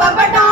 பபட்டா